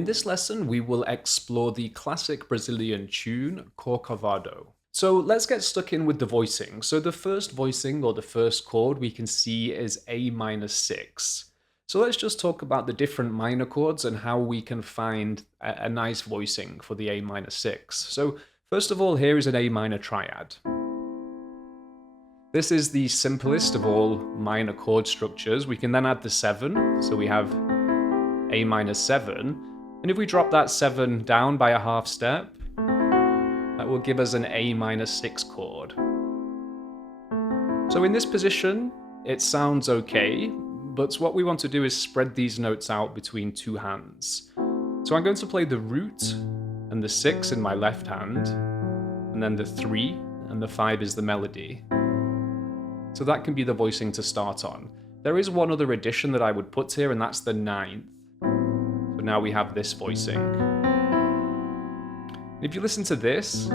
In this lesson, we will explore the classic Brazilian tune, Corcovado. So let's get stuck in with the voicing. So the first voicing, or the first chord, we can see is A-6. So let's just talk about the different minor chords and how we can find a nice voicing for the A-6. So first of all, here is an A minor triad. This is the simplest of all minor chord structures. We can then add the 7, so we have A-7, and if we drop that 7 down by a half step, that will give us an A-6 chord. So in this position, it sounds okay, but what we want to do is spread these notes out between two hands. So I'm going to play the root and the 6 in my left hand, and then the 3 and the 5 is the melody. So that can be the voicing to start on. There is one other addition that I would put here, and that's the 9th. So now we have this voicing. If you listen to this,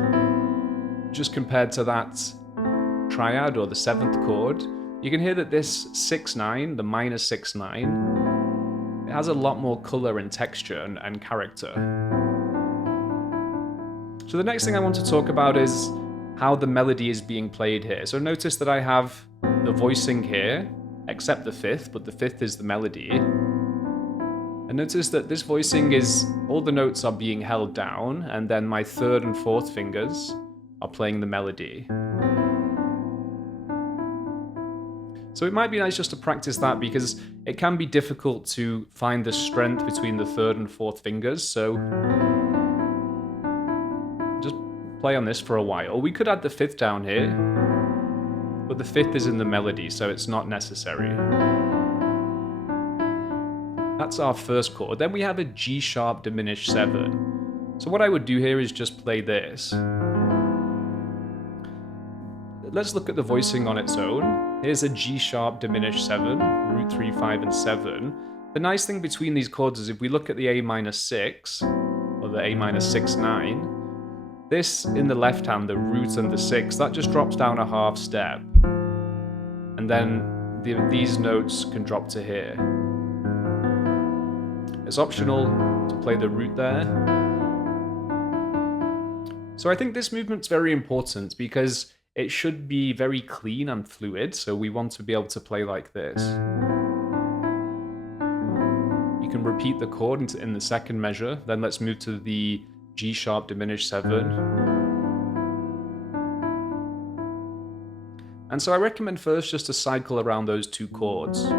just compared to that triad or the 7th chord, you can hear that this 6-9, the minor 6-9, it has a lot more color and texture and character. So the next thing I want to talk about is how the melody is being played here. So notice that I have the voicing here, except the 5th, but the 5th is the melody. And notice that this voicing is, all the notes are being held down, and then my 3rd and 4th fingers are playing the melody. So it might be nice just to practice that, because it can be difficult to find the strength between the 3rd and 4th fingers, so just play on this for a while. We could add the 5th down here, but the 5th is in the melody, so it's not necessary. That's our first chord. Then we have a G sharp diminished 7. So what I would do here is just play this. Let's look at the voicing on its own. Here's a G sharp diminished 7, root 3, 5, and 7. The nice thing between these chords is if we look at the A-6, or the A-6-9, this in the left hand, the root and the 6, that just drops down a half step. And then these notes can drop to here. It's optional to play the root there. So I think this movement's very important because it should be very clean and fluid, so we want to be able to play like this. You can repeat the chord in the second measure, then let's move to the G sharp diminished 7. And so I recommend first just to cycle around those two chords.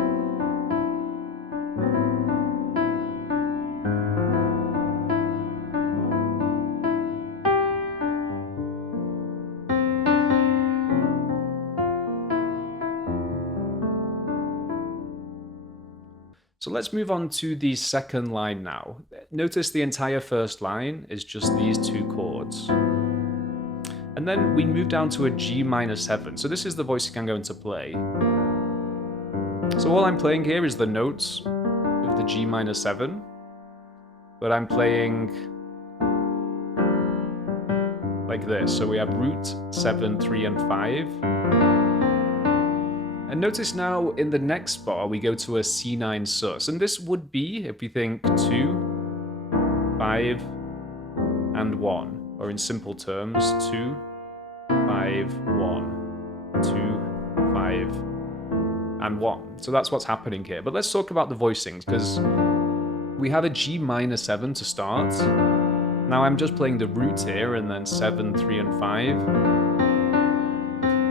So let's move on to the second line now. Notice the entire first line is just these two chords. And then we move down to a G-7. So this is the voicing I'm going to play. So all I'm playing here is the notes of the G-7, but I'm playing like this. So we have root, 7, 3, and 5. And notice now in the next bar we go to a C9 sus, and this would be, if we think 2, 5, and 1, or in simple terms, 2, 5, 1, 2, 5, and 1. So that's what's happening here. But let's talk about the voicings, because we have a G-7 to start. Now I'm just playing the root here, and then 7, 3, and 5.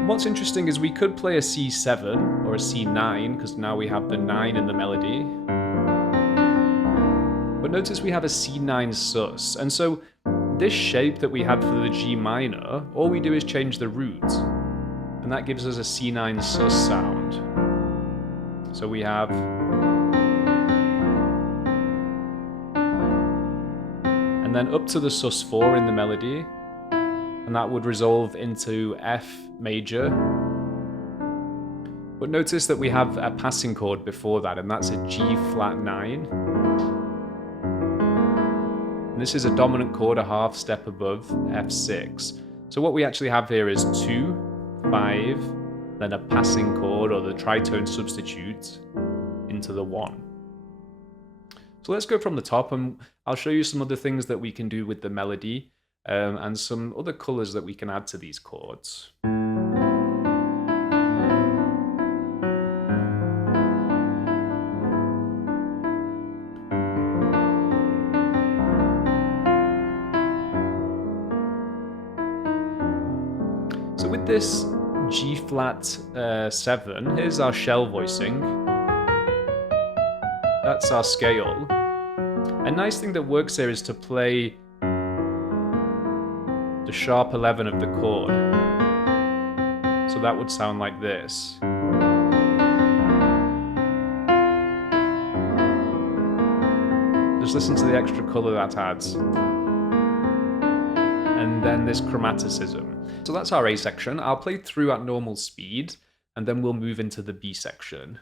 What's interesting is we could play a C7 or a C9, because now we have the 9 in the melody. But notice we have a C9 sus, and so this shape that we had for the G minor, all we do is change the root, and that gives us a C9 sus sound. So we have... and then up to the sus4 in the melody, and that would resolve into F major. But notice that we have a passing chord before that, and that's a G flat 9. And this is a dominant chord a half step above F6. So what we actually have here is 2, 5, then a passing chord, or the tritone substitute, into the 1. So let's go from the top, and I'll show you some other things that we can do with the melody, and some other colors that we can add to these chords. So with this G flat 7, here's our shell voicing. That's our scale. A nice thing that works here is to play the sharp 11 of the chord. So that would sound like this. Just listen to the extra color that adds. And then this chromaticism. So that's our A section. I'll play through at normal speed, and then we'll move into the B section.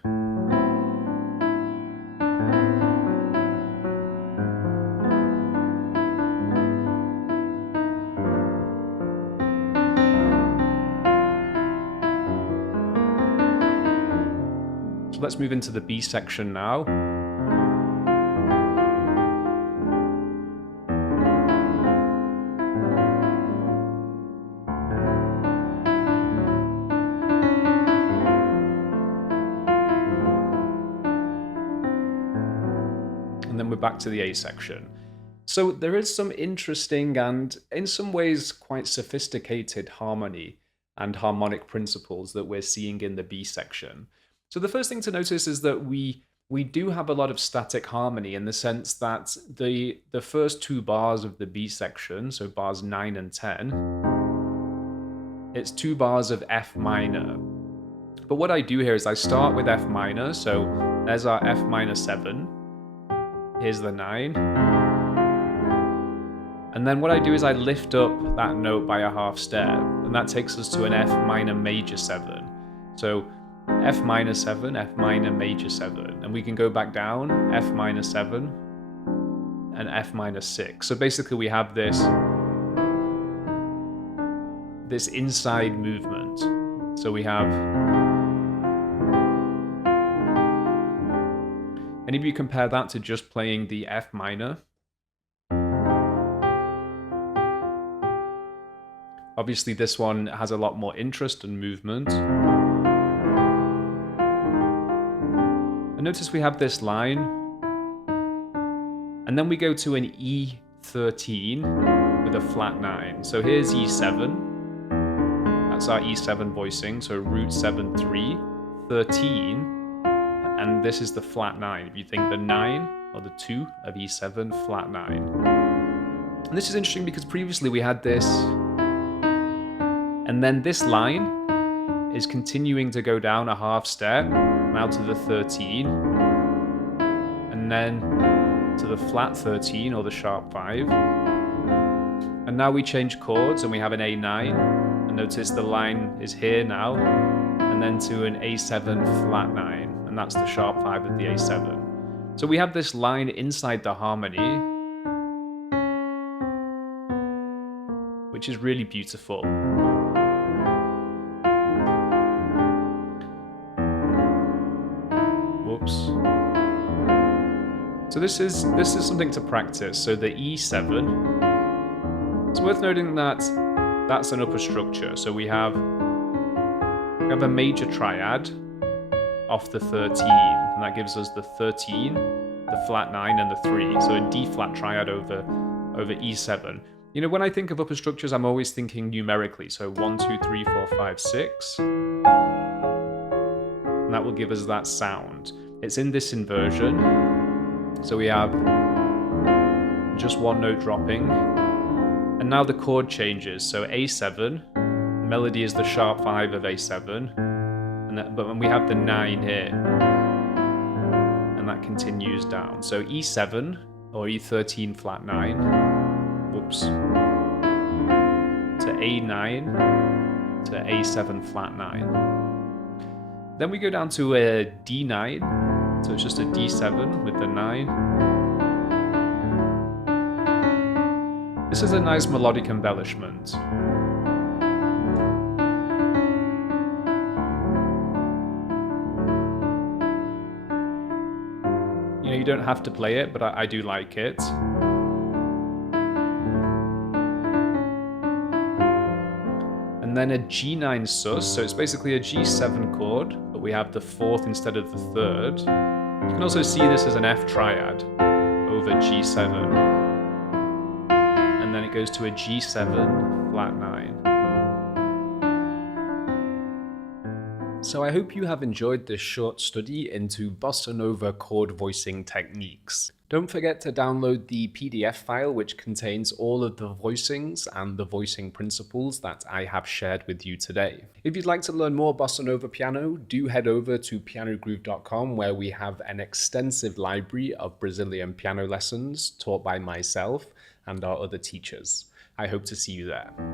So let's move into the B section now. And then we're back to the A section. So there is some interesting and in some ways quite sophisticated harmony and harmonic principles that we're seeing in the B section. So the first thing to notice is that we do have a lot of static harmony in the sense that the first two bars of the B section, so bars 9 and 10, it's 2 bars of F minor. But what I do here is I start with F minor, so there's our F minor 7. Here's the 9. And then what I do is I lift up that note by a half step, and that takes us to an F minor major 7. So F minor 7, F minor major 7. And we can go back down, F minor 7, and F minor 6. So basically we have this inside movement. So we have... And if you compare that to just playing the F minor, obviously this one has a lot more interest and movement. And notice we have this line, and then we go to an E13 with a flat 9. So here's E7, that's our E7 voicing, so root 7, 3, 13, and this is the flat 9. If you think the 9 or the 2 of E7, flat 9. And this is interesting because previously we had this, and then this line is continuing to go down a half step, now to the 13, and then to the flat 13 or the sharp 5. And now we change chords and we have an A9, and notice the line is here now, and then to an A7 flat 9. And that's the sharp 5 of the A7. So we have this line inside the harmony, which is really beautiful. Whoops. So this is something to practice. So the E7, it's worth noting that that's an upper structure. So we have a major triad off the 13, and that gives us the 13, the flat 9, and the 3. So a D flat triad over E7. You know, when I think of upper structures, I'm always thinking numerically. So 1, 2, 3, 4, 5, 6. And that will give us that sound. It's in this inversion. So we have just one note dropping. And now the chord changes. So A7, melody is the sharp 5 of A7. But when we have the 9 here, and that continues down. So E7 or E13 flat 9, whoops, to A9 to A7 flat 9. Then we go down to a D9, so it's just a D7 with the 9. This is a nice melodic embellishment. You you don't have to play it, but I do like it. And then a G9 sus, so it's basically a G7 chord, but we have the 4th instead of the 3rd. You can also see this as an F triad over G7. And then it goes to a G7 flat 9. So I hope you have enjoyed this short study into Bossa Nova chord voicing techniques. Don't forget to download the PDF file which contains all of the voicings and the voicing principles that I have shared with you today. If you'd like to learn more Bossa Nova piano, do head over to PianoGroove.com where we have an extensive library of Brazilian piano lessons taught by myself and our other teachers. I hope to see you there.